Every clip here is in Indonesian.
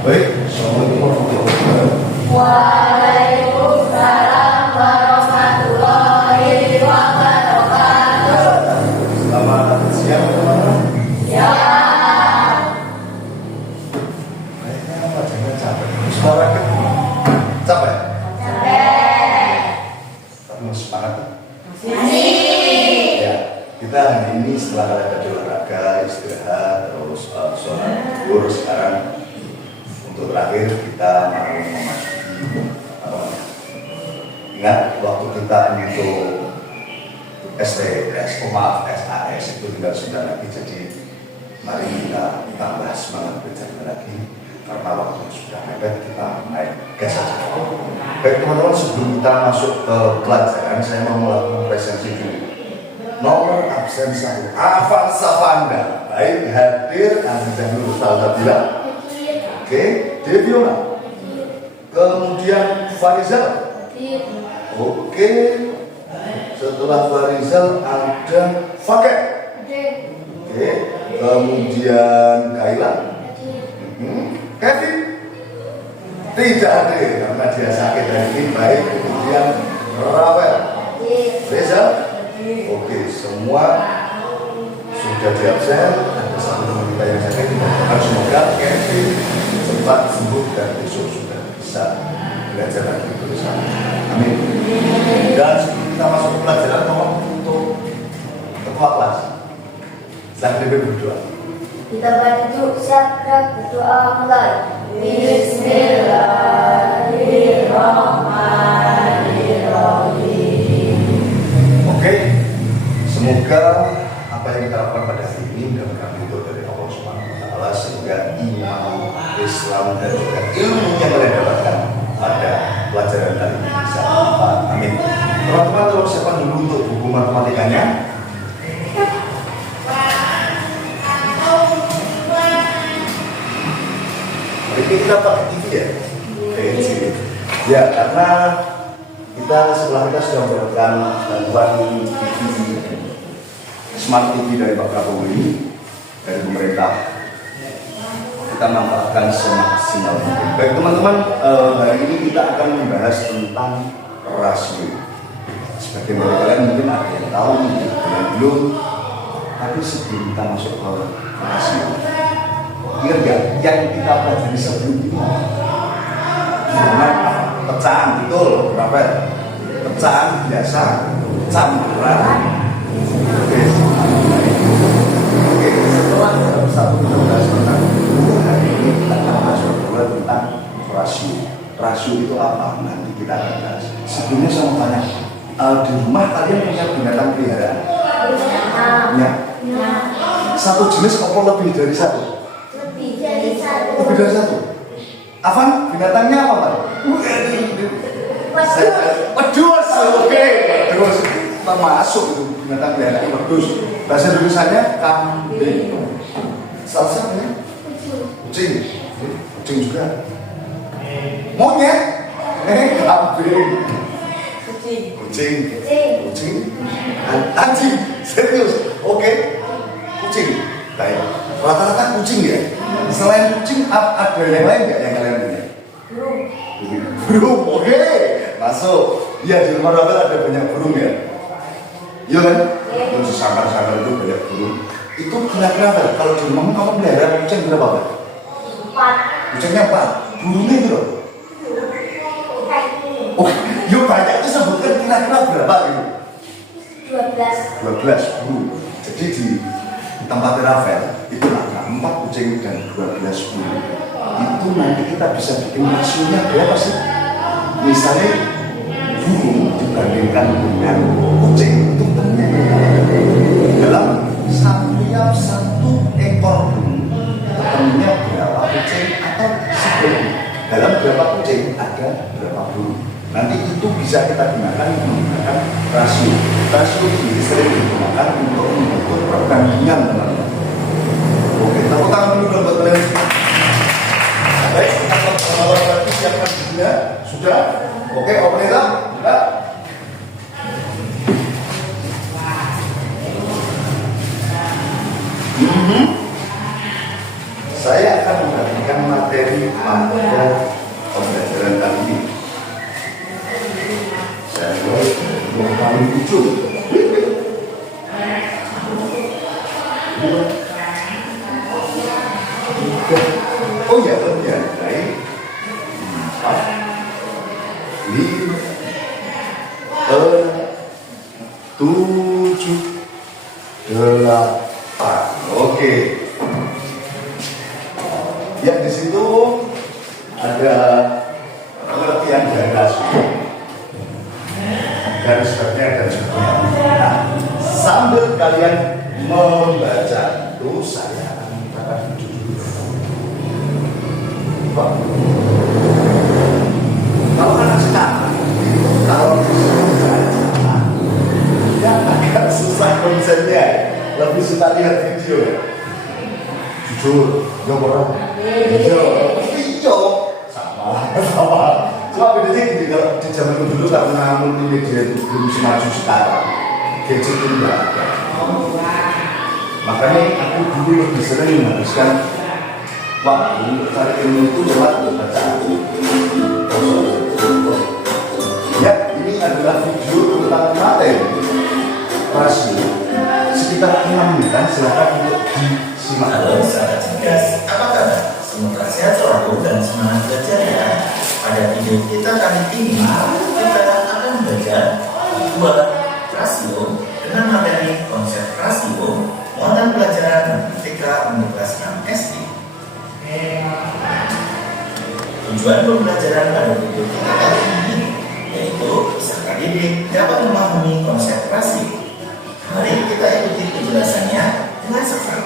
Baik, Assalamualaikum warahmatullahi wabarakatuh. Waalaikumsalam warahmatullahi wabarakatuh. Selamat siang teman-teman. Ya. Kayaknya wajahnya capek. Suara capek? Capek. Tapi masih semangat ya? Masih. Ya, kita hari ini setelah ada olahraga, istirahat, terus sholat zuhur sekarang untuk terakhir kita mau memasuki ingat waktu kita untuk SAS itu tinggal 9 lagi, jadi mari kita tambah semangat belajar lagi karena waktu sudah mepet, kita naik gas saja. Baik teman-teman, sebelum kita masuk ke pelajaran saya mau melakukan presensi dulu. Nomor absen 1 Afan Safanda, baik, hadir. Anda dulu Salsabila. Oke, Deviona. Kemudian Farizal. Oke. Setelah Farizal ada Fakir. Oke. Kemudian Kaila. Kevin. Tidak hadir karena dia sakit hari ini. Baik. Kemudian Rafael. Reza. Oke, semua sudah di absen. Ada satu teman kita yang sakit. Kita semoga Kevin cepat sembuh dan besok sudah bisa belajar lagi bersama. Amin. Dan sebelum kita masuk ke pelajaran, mohon untuk ketua kelas Zagreb berdoa. Kita bantu Zagreb berdoa mulai. Bismillahirrahmanirrahim. Oke, semoga apa yang kita lakukan pada hari ini mendapatkan ridho dari Allah Subhanahu Wa Taala, sehingga iman, Islam dan juga ilmu yang kalian dapatkan pada pelajaran kali ini bisa bermanfaat. Amin. Teman-teman, tolong siapkan dulu untuk buku matematikanya. Hari ini kita pakai TV ya? TV. Ya, karena kita setelah kita sudah mendapatkan bantuan TV, Smart TV dari Pak Prabowo ini, dari pemerintah, kita manfaatkan semaksimal mungkin. Baik teman-teman, hari ini kita akan membahas tentang rasio. Sebagian dari kalian mungkin ada yang tahu, yang belum. Tapi sebelum kita masuk ke rasio, ingat gak yang kita pelajari sebelum ini? Pecahan, betul, berapa ya? Pecahan biasa, campuran. Oke, setelah dalam satu membahas tentang itu, hari ini kita akan masuk dulu tentang rasio. Rasio itu apa? Nanti kita akan bahas. Sebelumnya saya mau tanya, di rumah kalian punya binatang peliharaan? Ya. Satu jenis apa lebih dari satu? Lebih dari satu. Lebih dari satu. Afan, binatangnya apa, Pak? Wedus. Oke, wedus. Termasuk itu binatang peliharaan wedus. Bahasa Indonesianya kambing. Salah satunya kucing. Kucing juga. Monyet. Kambing. Kucing. Anjing. Serius. Oke. Kucing. Baik. Rata-rata kucing ya. Selain kucing, ada yang lain nggak yang kalian punya? Burung. Oke. Masuk. Iya, di rumah Rafael ada banyak burung ya. Iya kan? Terus sangkar-sangkar itu banyak burung. Itu kira-kira apa? Kalau di rumahmu kamu pelihara kucing berapa, Pak? 4. Kucingnya 4. Burungnya itu loh. Oh, yuk banyak itu sebutkan kira-kira berapa gitu? 12 burung. Jadi di tempat Rafael itu ada 4 kucing dan 12 burung. Itu nanti kita bisa bikin rasionya berapa sih? Misalnya burung dibandingkan dengan kucing itu dalam setiap satu ekor burung ketemunya berapa kucing atau sebaliknya dalam berapa kucing ada berapa burung. Nanti itu bisa kita gunakan menggunakan rasio. Rasio ini sering digunakan untuk mengukur perbandingan teman-teman. Oke, tepuk tangan dulu buat kalian. Baik, kita berarti siapkan bukunya. Sudah? Oke, operator. Sudah? Saya akan membagikan materi mangkok pembelajaran kali ini. Saya mau kali muncul. Oh ya, baik. 4, 5, 7, 8. Oke. Ya, di situ ada pengertian dari rasio. Dan sebagainya dan sebagainya. Nah, sambil kalian membaca itu saya akan mintakan judul. Pak, kalau anak sekarang, kalau ya agak susah konsepnya, lebih suka lihat video ya. Jujur, orang video sama. Cuma bedanya gini, kalau di zaman dulu karena multimedia itu belum semaju sekarang, gadget itu tidak ada. Makanya aku dulu lebih sering menghabiskan waktu untuk cari ilmu itu lewat bacaan. Ya, ini adalah video tentang materi rasio sekitar 6 menitan. Silakan untuk disimak. Halo sahabat cerdas, apa kabar? Semoga sehat selalu dan semangat belajar ya. Pada video kita kali ini kita akan belajar dua rasio dengan materi konsep rasio muatan pelajaran matematika untuk kelas 6 SD. Tujuan pembelajaran pada video kita kali ini yaitu peserta didik dapat memahami konsep rasio. Mari kita ikuti penjelasannya dengan sesat.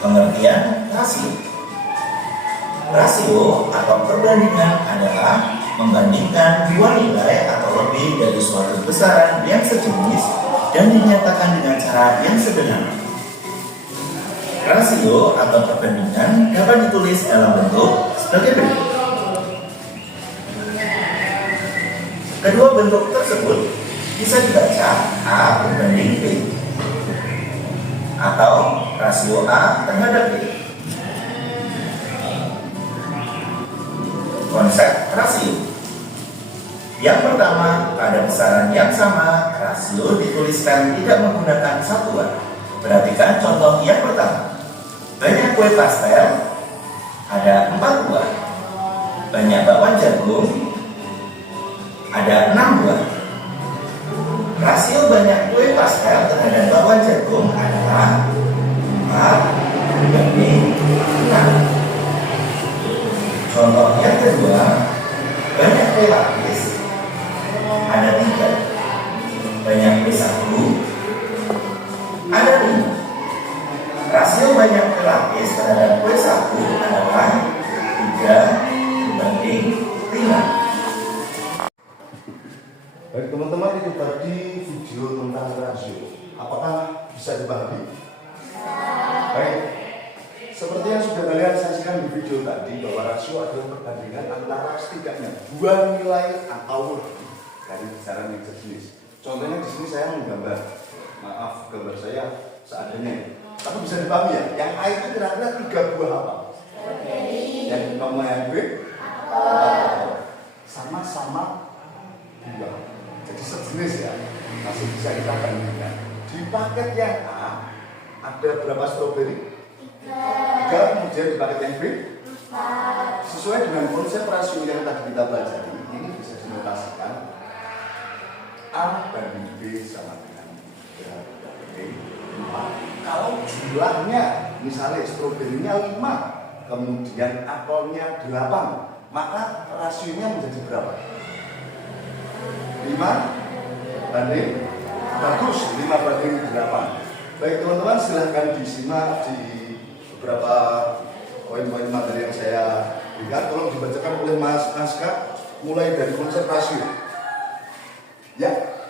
Pengertian rasio. Rasio atau perbandingan adalah membandingkan dua nilai atau lebih dari suatu besaran yang sejenis dan dinyatakan dengan cara yang sederhana. Rasio atau perbandingan dapat ditulis dalam bentuk sebagai berikut. Kedua bentuk tersebut bisa dibaca A berbanding B atau rasio A terhadap B. Konsep rasio. Yang pertama, pada besaran yang sama, rasio dituliskan tidak menggunakan satuan. Perhatikan contoh yang pertama. Banyak kue pastel, ada 4 buah. Banyak bakwan jagung, ada 6 buah. Rasio banyak kue pastel terhadap bakwan jagung adalah 4 banding 6. Contoh yang kedua, banyak kue lapis, ada 3. Banyak kue sagu, ada 5. Rasio banyak kue lapis terhadap kue sagu adalah 3 banding 5. Baik teman-teman, itu tadi video tentang rasio. Apakah bisa dipahami? Baik. Seperti yang sudah kalian saksikan di video tadi, bahwa rasio adalah perbandingan antara setidaknya dua nilai atau lebih dari besaran yang sejenis. Contohnya di sini saya menggambar, maaf gambar saya seadanya. Tapi bisa dipahami ya, yang A itu kira-kira 3 buah apa? Yang nomor yang B? Sama-sama 2. Jadi sejenis ya, masih bisa kita bandingkan. Di paket yang A ada berapa stroberi? 3, kemudian di paket yang B 4. Sesuai dengan konsep rasio yang tadi kita pelajari, ini bisa dinotasikan A banding B sama dengan berapa? 4. Kalau jumlahnya misalnya stroberinya 5, kemudian apelnya 8, maka rasionya menjadi berapa? 5 banding, bagus, 5 banding 8. Baik teman-teman, silahkan disimak di beberapa poin-poin materi yang saya berikan. Tolong dibacakan oleh Mas Aska mulai dari konsep rasio. Ya.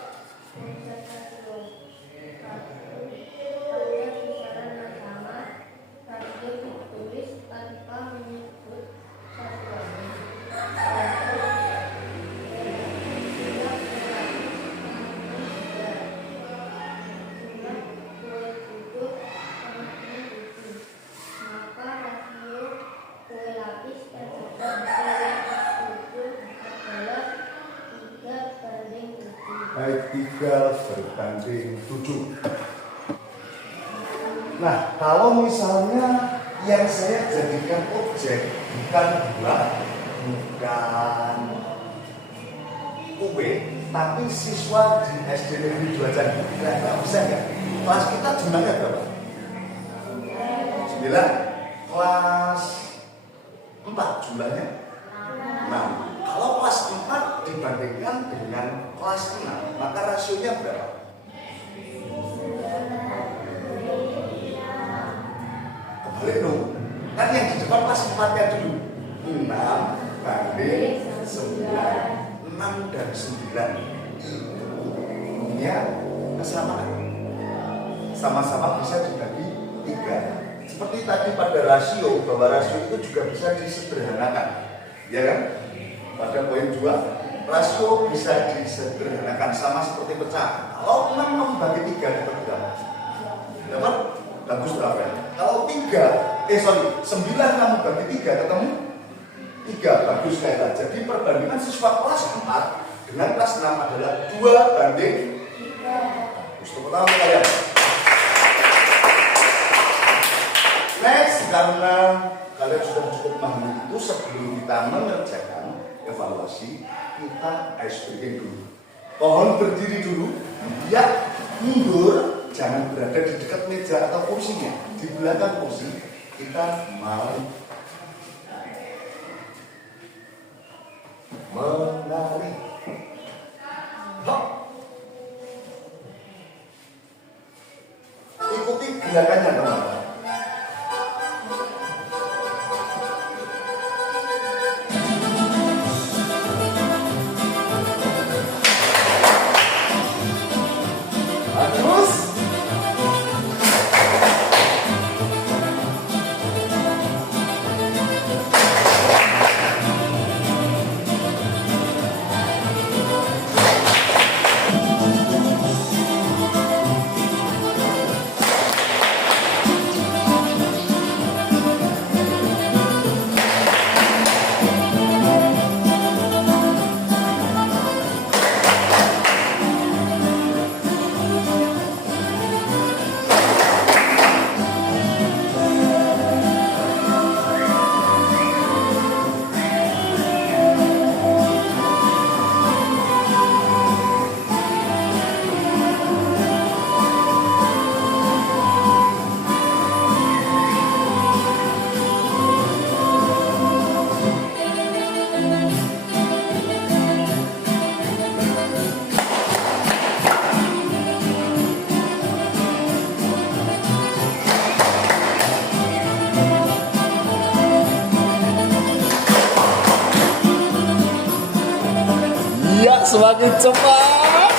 tunggal berbanding 7. Nah, kalau misalnya yang saya jadikan objek bukan buah, bukan kue, tapi siswa di SD Negeri 2 Candi, kira-kira bisa nggak? Kelas kita jumlahnya berapa? 9. Kelas 4 jumlahnya 6. Kalau kelas 4 dibandingkan dengan kelas 6, maka rasionya berapa? Kebalik dong. Kan yang di depan kelas 4-nya dulu. 6 banding 9. 6 dan 9 itu kesamaan. Sama-sama bisa dibagi 3. Seperti tadi pada rasio, bahwa rasio itu juga bisa disederhanakan, ya kan? Pada poin 2, rasio bisa disederhanakan sama seperti pecah. Kalau 6 kamu bagi 3 dapat berapa? Dapat bagus berapa? Kalau 9 kamu bagi 3 ketemu 3, bagus kayak. Jadi perbandingan siswa kelas 4 dengan kelas 6 adalah 2 banding 3. Bagus, tepuk tangan kalian. Next, karena kalian sudah cukup memahami itu, sebelum kita mengerjakan evaluasi, kita ice breaking dulu. Pohon berdiri dulu, ya mundur, jangan berada di dekat meja atau kursinya. Di belakang kursi, kita mau menari. Hop. Ikuti gerakannya teman-teman. Bagus. Ya, semakin cepat.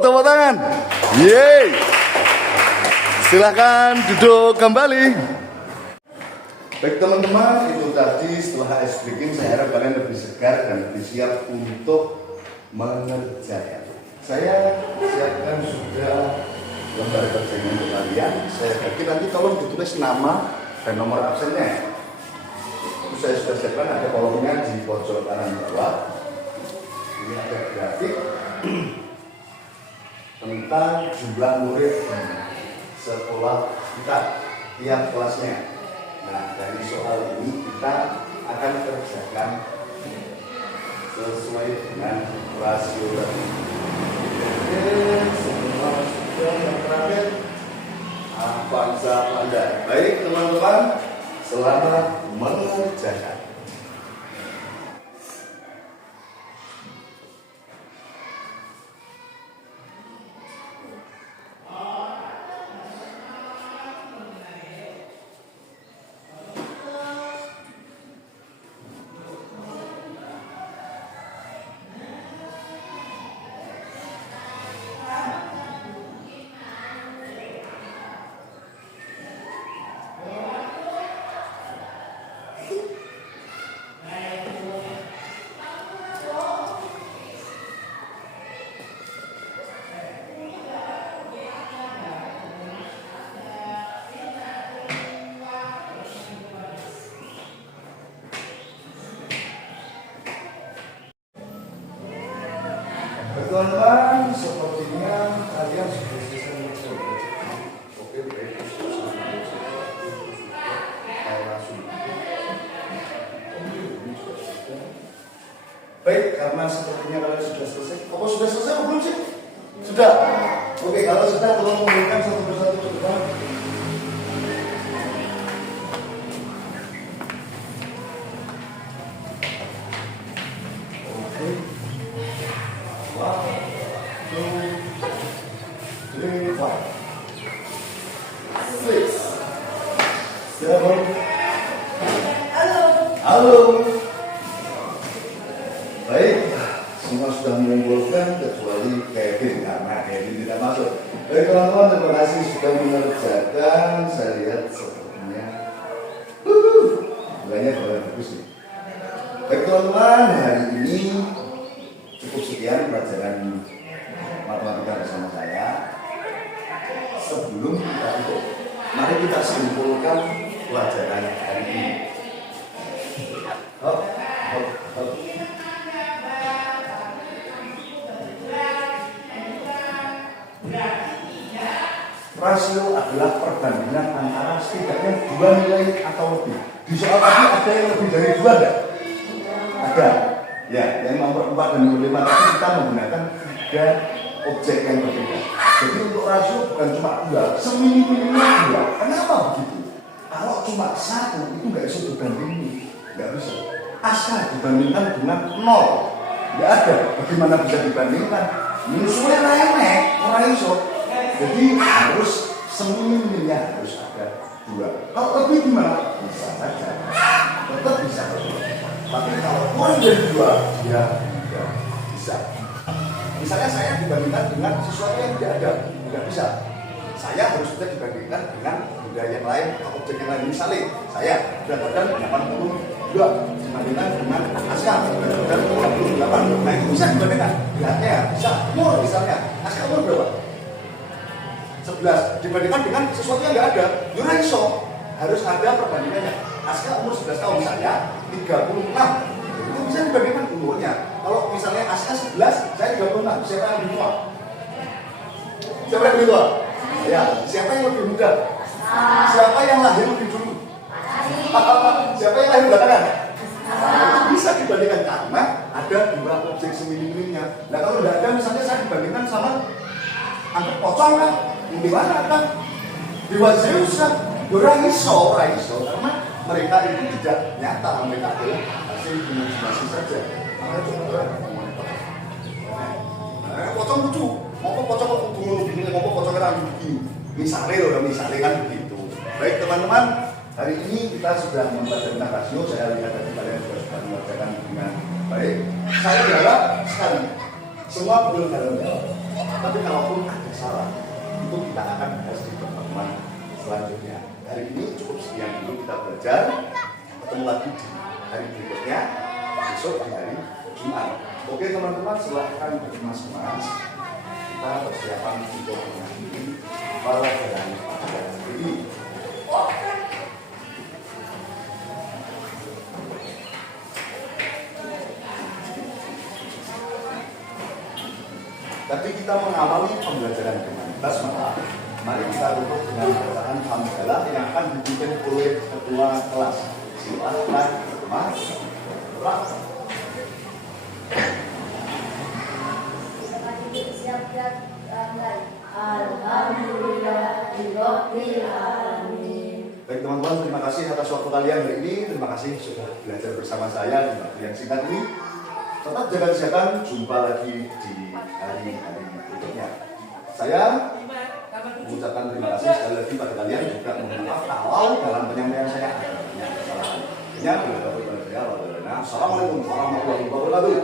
Tepuk tangan. Yeay. Silakan duduk kembali. Baik teman-teman, itu tadi setelah ice breaking saya harap kalian lebih segar dan lebih siap untuk mengerjakan. Saya siapkan sudah lembar kerjanya untuk kalian. Saya bagi nanti tolong ditulis nama dan nomor absennya. Itu saya sudah siapkan, ada kolomnya di pojok kanan bawah. Ini ada grafik tentang jumlah murid sekolah kita tiap kelasnya. Nah, dari soal ini kita akan kerjakan sesuai dengan rasio tadi. Semua sudah yang terakhir Avanza pandai. Baik teman-teman, selamat mengerjakan. teman-teman, sepertinya kalian sudah selesai mengerjakan. Oke, baik. Baik, karena sepertinya kalian sudah selesai. Apa sudah selesai atau belum sih? Sudah. Oke, kalau sudah tolong memberikan satu persatu ke depan. Oke. 1, 2, 3, 4, 6, 7. Halo. Baik, semua sudah mengumpulkan kecuali Kevin karena Kevin tidak masuk. Baik teman-teman, terima kasih sudah mengerjakan. Saya lihat sepertinya banyak bagus nih. Baik teman-teman, hari ini cukup sekian pelajaran matematika bersama saya. Sebelum kita tutup, mari kita simpulkan pelajaran hari ini. Rasio adalah perbandingan antara setidaknya dua nilai atau lebih. Di soal tadi ada yang lebih dari dua enggak? Ada. Ya, yang nomor 4 dan nomor 5 tadi kita menggunakan 3 objek yang berbeda. Jadi untuk rasio bukan cuma 2, seminim-minimnya 2. Kenapa begitu? Kalau cuma 1 itu nggak bisa dibandingin, nggak bisa. Asal dibandingkan dengan 0, nggak ada. Bagaimana bisa dibandingkan? Musuhnya remeh, orang iso. Jadi harus seminimnya harus ada 2. Kalau lebih gimana? Bisa saja, tetap bisa. Tapi kalau kurang dari 2, ya tidak bisa. Misalnya saya dibandingkan dengan sesuatu yang tidak ada, tidak bisa. Saya harus bisa dibandingkan dengan benda yang lain atau objek yang lain. Misalnya saya berat badan 82 dibandingkan dengan Aska berat badan 58. Nah itu bisa dibandingkan. Beratnya bisa. Umur misalnya Aska umur berapa? 11 dibandingkan dengan sesuatu yang nggak ada. Yura iso harus ada perbandingannya. Aska umur 11 tahun, saya 36. Itu bisa dibandingkan umurnya. Kalau misalnya Aska 11, saya 36. Siapa yang lebih tua? Siapa yang lebih tua? Ya, siapa yang lebih muda? Siapa yang lahir lebih dulu? Siapa yang lahir belakangan? Itu bisa dibandingkan karena ada 2 objek seminim-minimnya. Nah kalau tidak ada, misalnya saya dibandingkan sama anggap pocong kan? Gimana kan? Dewa Zeus kan? Orang iso karena mereka itu tidak nyata, mereka adalah hasil imajinasi saja. Makanya coba pocong lucu, mau pocong tunggu begini, mau pocong kan begini. Misalnya kan begitu. Baik teman-teman, hari ini kita sudah membahas tentang rasio. Saya lihat tadi kalian sudah mengerjakan dengan baik. Saya berharap sekali semua belum dalam. Tapi kalaupun ada salah, itu kita akan bahas di pertemuan selanjutnya. Hari ini cukup sekian dulu kita belajar. Ketemu lagi di hari berikutnya, besok di hari Jumat. Oke teman-teman, silahkan berkemas-kemas. Kita persiapan untuk menghadiri pelajaran ini. Tadi kita mengawali pembelajaran humanitas, maka mari kita tutup dengan bacaan hamdalah yang akan dipimpin oleh ketua kelas. Silakan, Mas. Alhamdulillahirabbil alamin. Baik teman-teman, terima kasih atas waktu kalian hari ini. Terima kasih sudah belajar bersama saya di waktu yang singkat ini. Tetap jaga kesehatan. Jumpa lagi di hari-hari berikutnya. Saya mengucapkan terima kasih sekali lagi pada kalian, juga mohon maaf kalau dalam penyampaian saya ada banyak kesalahan. Assalamualaikum warahmatullahi wabarakatuh.